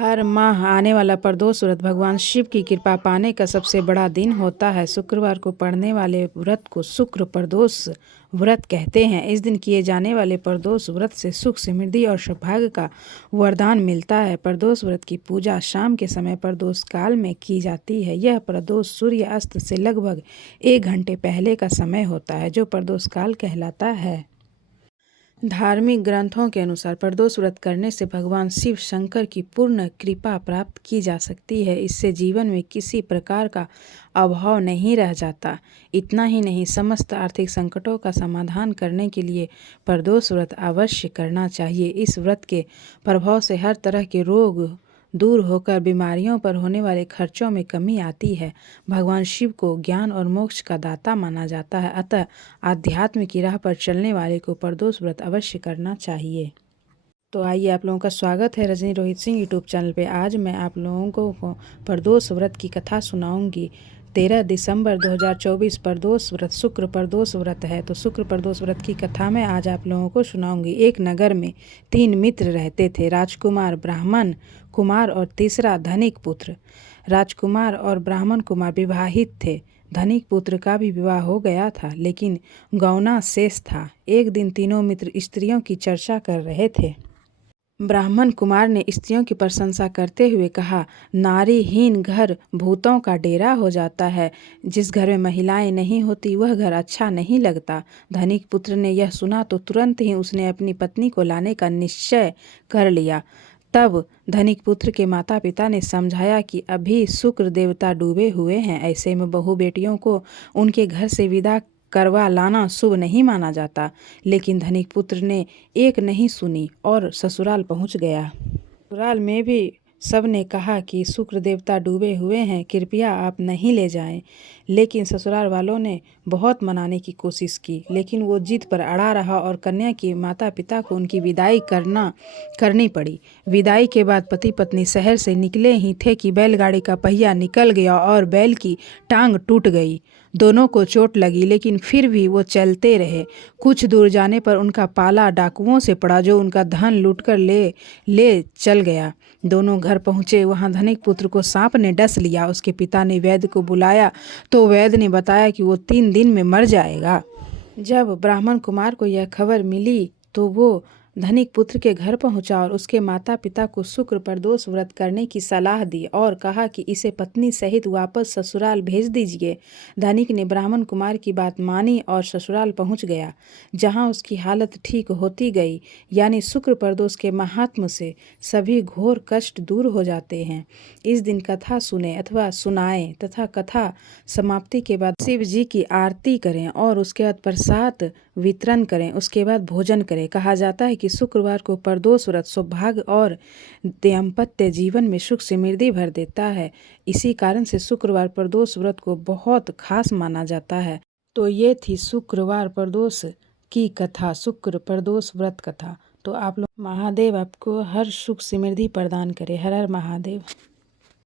हर माह आने वाला प्रदोष व्रत भगवान शिव की कृपा पाने का सबसे बड़ा दिन होता है। शुक्रवार को पड़ने वाले व्रत को शुक्र प्रदोष व्रत कहते हैं। इस दिन किए जाने वाले प्रदोष व्रत से सुख, समृद्धि और सौभाग्य का वरदान मिलता है। प्रदोष व्रत की पूजा शाम के समय प्रदोष काल में की जाती है। यह प्रदोष सूर्य अस्त से लगभग 1 घंटे पहले का समय होता है, जो प्रदोष काल कहलाता है। धार्मिक ग्रंथों के अनुसार प्रदोष व्रत करने से भगवान शिव शंकर की पूर्ण कृपा प्राप्त की जा सकती है। इससे जीवन में किसी प्रकार का अभाव नहीं रह जाता। इतना ही नहीं, समस्त आर्थिक संकटों का समाधान करने के लिए प्रदोष व्रत अवश्य करना चाहिए। इस व्रत के प्रभाव से हर तरह के रोग दूर होकर बीमारियों पर होने वाले खर्चों में कमी आती है। भगवान शिव को ज्ञान और मोक्ष का दाता माना जाता है, अतः आध्यात्म की राह पर चलने वाले को प्रदोष व्रत अवश्य करना चाहिए। तो आइए, आप लोगों का स्वागत है रजनी रोहित सिंह यूट्यूब चैनल पे। आज मैं आप लोगों को प्रदोष व्रत की कथा सुनाऊंगी। 13 दिसंबर 2024 प्रदोष व्रत शुक्र प्रदोष व्रत है। तो शुक्र प्रदोष व्रत की कथा में आज आप लोगों को सुनाऊंगी। एक नगर में 3 मित्र रहते थे, राजकुमार, ब्राह्मण कुमार और तीसरा धनिक पुत्र। राजकुमार और ब्राह्मण कुमार विवाहित थे। धनिक पुत्र का भी विवाह हो गया था, लेकिन गौना शेष था। एक दिन तीनों मित्र स्त्रियों की चर्चा कर रहे थे। ब्राह्मण कुमार ने स्त्रियों की प्रशंसा करते हुए कहा, नारीहीन घर भूतों का डेरा हो जाता है। जिस घर में महिलाएं नहीं होती वह घर अच्छा नहीं लगता। धनिक पुत्र ने यह सुना तो तुरंत ही उसने अपनी पत्नी को लाने का निश्चय कर लिया। तब धनिक पुत्र के माता पिता ने समझाया कि अभी शुक्र देवता डूबे हुए हैं, ऐसे में बहू बेटियों को उनके घर से विदा करवा लाना शुभ नहीं माना जाता। लेकिन धनिक पुत्र ने एक नहीं सुनी और ससुराल पहुंच गया। ससुराल में भी सब ने कहा कि शुक्र देवता डूबे हुए हैं, कृपया आप नहीं ले जाएं। लेकिन ससुराल वालों ने बहुत मनाने की कोशिश की, लेकिन वो जिद पर अड़ा रहा और कन्या के माता पिता को उनकी विदाई करनी पड़ी। विदाई के बाद पति पत्नी शहर से निकले ही थे कि बैलगाड़ी का पहिया निकल गया और बैल की टांग टूट गई। दोनों को चोट लगी, लेकिन फिर भी वो चलते रहे। कुछ दूर जाने पर उनका पाला डाकुओं से पड़ा, जो उनका धन लूटकर ले चल गया। दोनों घर पहुंचे, वहां धनिक पुत्र को सांप ने डस लिया। उसके पिता ने वैद्य को बुलाया तो वैद्य ने बताया कि वो 3 दिन में मर जाएगा। जब ब्राह्मण कुमार को यह खबर मिली तो वो धनिक पुत्र के घर पहुंचा और उसके माता पिता को शुक्र प्रदोष व्रत करने की सलाह दी और कहा कि इसे पत्नी सहित वापस ससुराल भेज दीजिए। धनिक ने ब्राह्मण कुमार की बात मानी और ससुराल पहुंच गया, जहां उसकी हालत ठीक होती गई। यानी शुक्र प्रदोष के महात्म्य से सभी घोर कष्ट दूर हो जाते हैं। इस दिन कथा सुने अथवा सुनाएं तथा कथा समाप्ति के बाद शिव जी की आरती करें और उसके बाद प्रसाद वितरण करें, उसके बाद भोजन करें। कहा जाता है कि शुक्रवार को प्रदोष व्रत सौभाग्य और दाम्पत्य जीवन में सुख समृद्धि भर देता है। इसी कारण से शुक्रवार प्रदोष व्रत को बहुत खास माना जाता है। तो ये थी शुक्रवार प्रदोष की कथा, शुक्र प्रदोष व्रत कथा। तो आप लोग, महादेव आपको हर सुख समृद्धि प्रदान करे। हर हर महादेव।